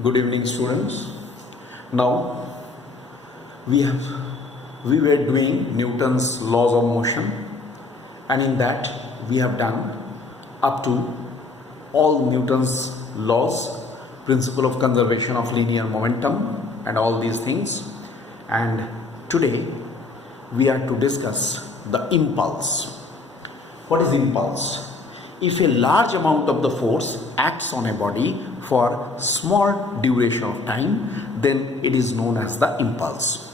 Good evening, students. Now we were doing Newton's laws of motion, and in that we have done up to all Newton's laws, principle of conservation of linear momentum, and all these things. And today we are to discuss the impulse. What is impulse? If a large amount of the force acts on a body for small duration of time, then it is known as the impulse.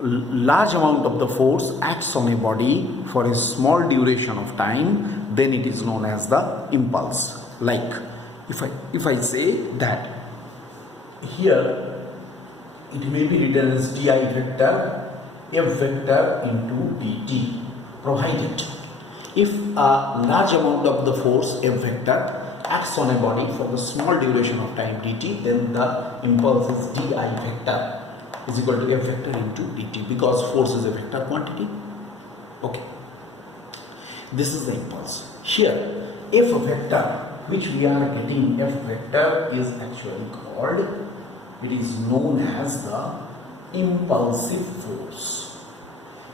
Large amount of the force acts on a body for a small duration of time, then it is known as the impulse. Like if I say that here it may be written as di vector f vector into dt, provided if a large amount of the force f vector acts on a body for the small duration of time dt, then the impulse is di vector is equal to f vector into dt, because force is a vector quantity. Okay, this is the impulse. Here f vector, which we are getting, f vector is actually called, it is known as the impulsive force.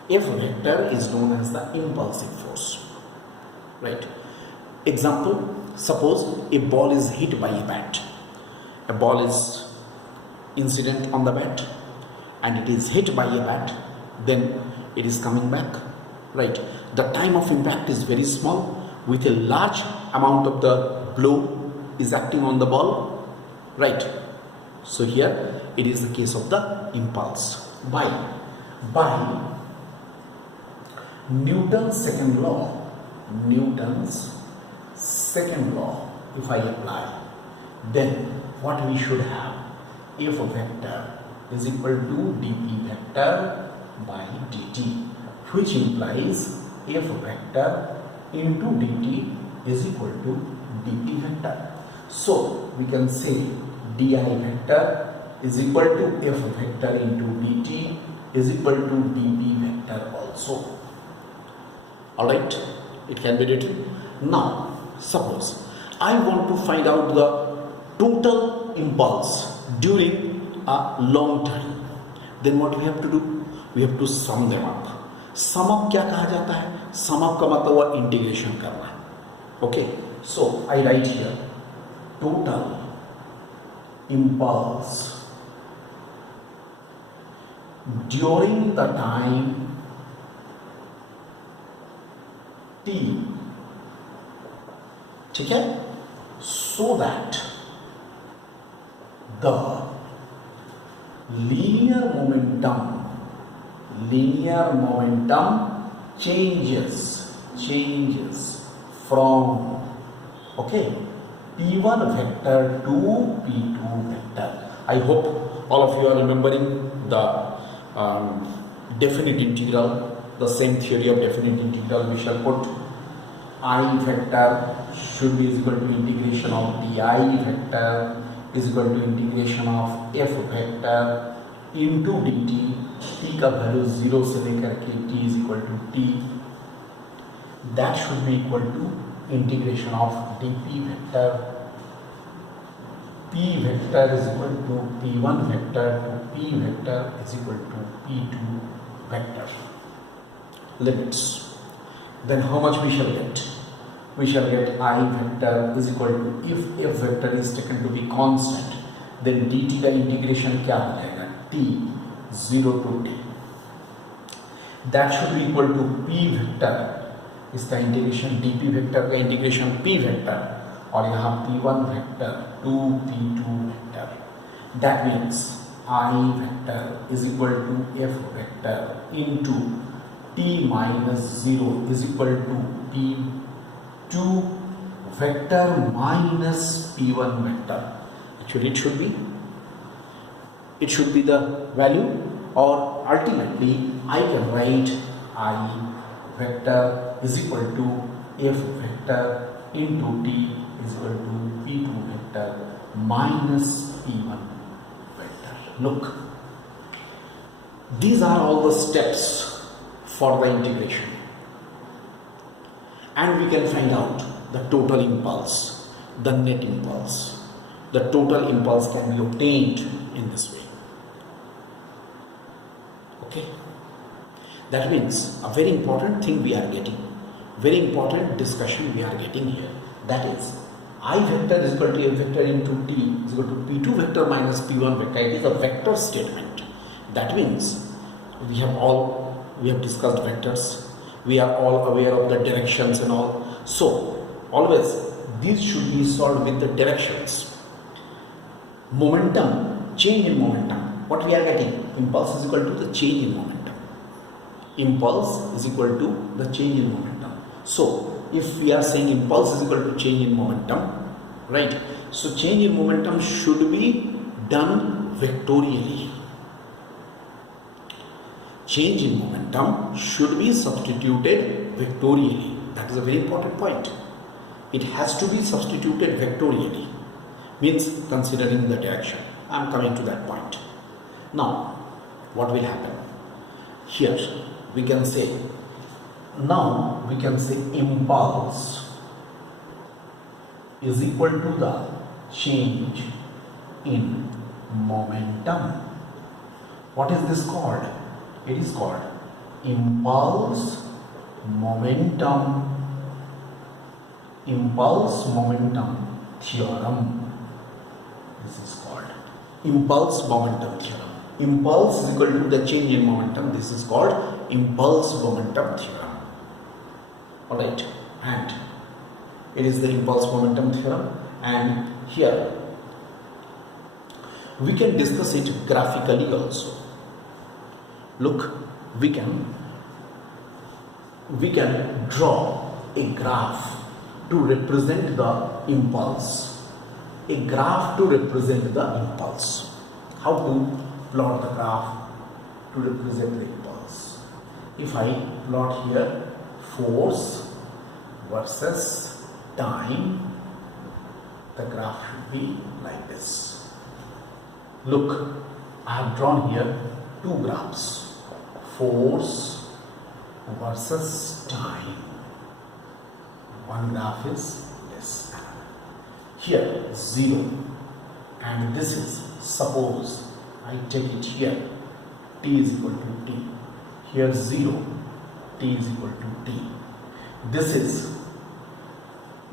F vector is known as the impulsive force. Right. Example, suppose a ball is hit by a bat. A ball is incident on the bat and it is hit by a bat, then it is coming back. Right. The time of impact is very small, with a large amount of the blow is acting on the ball. Right. So here it is the case of the impulse. By Newton's second law, if I apply, then what we should have, f vector is equal to dp vector by dt, which implies f vector into dt is equal to dp vector. So we can say di vector is equal to f vector into dt is equal to dp vector also. Alright, it can be written. Now suppose I want to find out the total impulse during a long time, then what we have to do? We have to sum them up. Sum up क्या कहा जाता है? Sum up का मतलब हुआ integration करना. Okay, so I write here total impulse during the time t, ठीक है, so that the linear momentum changes from p1 vector to p2 vector. I hope all of you are remembering the definite integral, the same theory of definite integral. We shall put I vector should be equal to integration of di vector is equal to integration of f vector into dt. t का value 0 से लेकर के t is equal to t, that should be equal to integration of dp vector. p vector is equal to p1 vector to p vector is equal to p2 vector. Limits. Then how much we shall get? We shall get I vector is equal to, if f vector is taken to be constant, then dt का integration क्या हो जाएगा? t 0 to t. That should be equal to p vector, इसका integration dp vector का integration p vector, और यहाँ p1 vector to p2 vector. That means I vector is equal to f vector into t minus 0 is equal to p2 vector minus p1 vector. Actually it should be the value, or ultimately I can write I vector is equal to f vector into t is equal to p2 vector minus p1 vector. Look, these are all the steps for the integration, and we can find out the total impulse, the net impulse. the total impulse can be obtained in this way. Okay, that means a very important thing we are getting, very important discussion we are getting here, that is I vector is equal to a vector into t is equal to p2 vector minus p1 vector. It is a vector statement. That means we have discussed vectors, we are all aware of the directions and all. So always these should be solved with the directions. Momentum, change in momentum. What we are getting? Impulse is equal to the change in momentum. Impulse is equal to the change in momentum. So if we are saying impulse is equal to change in momentum, right? So change in momentum should be done vectorially. Change in momentum should be substituted vectorially. That is a very important point. It has to be substituted vectorially, means considering the direction. I am coming to that point. Now, what will happen? Here we can say, impulse is equal to the change in momentum. What is this called? It is called impulse momentum theorem. This is called impulse momentum theorem. Impulse is equal to the change in momentum. This is called impulse momentum theorem. Alright, and it is the impulse momentum theorem, and here we can discuss it graphically also. Look, we can draw a graph to represent the impulse. A graph to represent the impulse. How to plot the graph to represent the impulse? If I plot here force versus time, the graph should be like this. Look, I have drawn here two graphs, force versus time. One graph is this. Here 0, and this is, suppose I take it here, t is equal to t. Here 0, t is equal to t. This is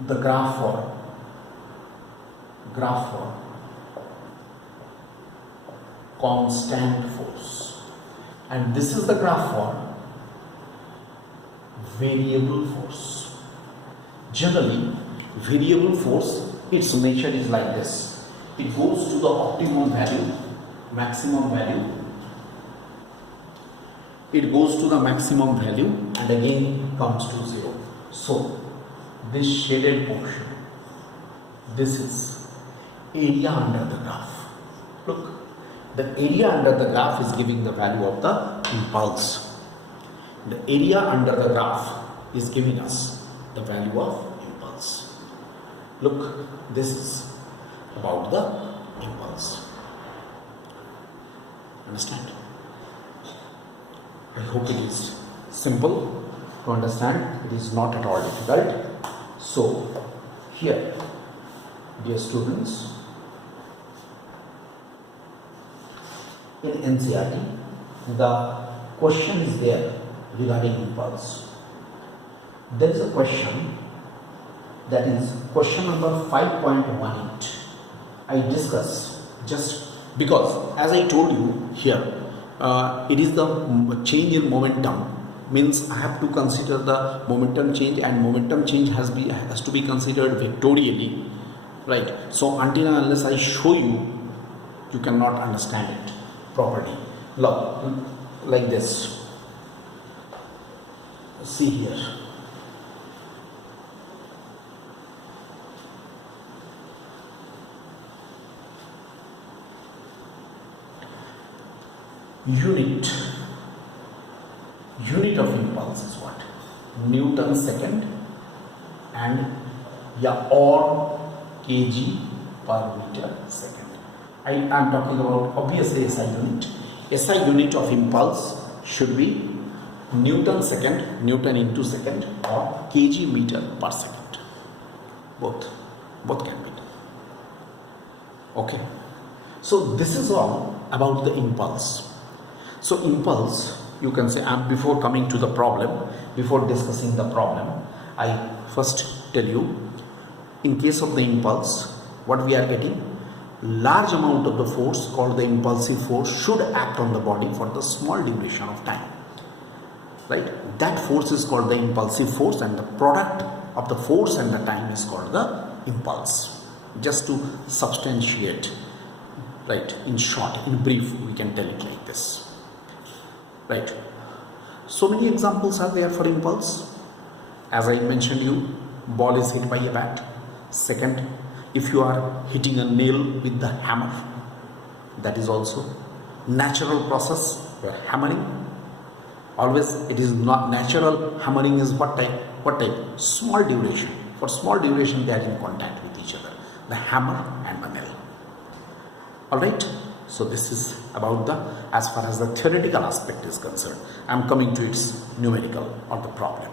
the graph for constant force, and this is the graph for variable force. Generally, variable force, its nature is like this. It goes to the optimum value, maximum value. It goes to the maximum value and again comes to 0. So, this shaded portion, this is area under the graph. Look, the area under the graph is giving the value of the impulse. The area under the graph is giving us the value of impulse. Look, this is about the impulse. Understand? I hope it is simple to understand. It is not at all difficult. So, here, dear students, in NCERT, the question is there regarding impulse. There is a question, that is question number 5.18. I discuss just because, as I told you here, it is the change in momentum, means I have to consider the momentum change, and momentum change has to be considered vectorially, right? So until and unless I show you, you cannot understand it properly. Look, like this. See here. Unit of impulse is what? Newton second and or kg per meter second. I am talking about obviously SI unit. SI unit of impulse should be Newton second, Newton into second, or kg meter per second. Both can be done. Okay, so this is all about the impulse. So impulse, you can say, before coming to the problem, before discussing the problem, I first tell you, in case of the impulse, what we are getting, large amount of the force called the impulsive force should act on the body for the small duration of time, right? That force is called the impulsive force, and the product of the force and the time is called the impulse. Just to substantiate, right, in short, in brief, we can tell it like this, right? So many examples are there for impulse. As I mentioned you, ball is hit by a bat. Second, if you are hitting a nail with the hammer, that is also natural process. You are hammering. Always it is not natural. Hammering is what type? Small duration. For small duration they are in contact with each other, the hammer and the nail. Alright, so this is about the, as far as the theoretical aspect is concerned. I am coming to its numerical or the problem.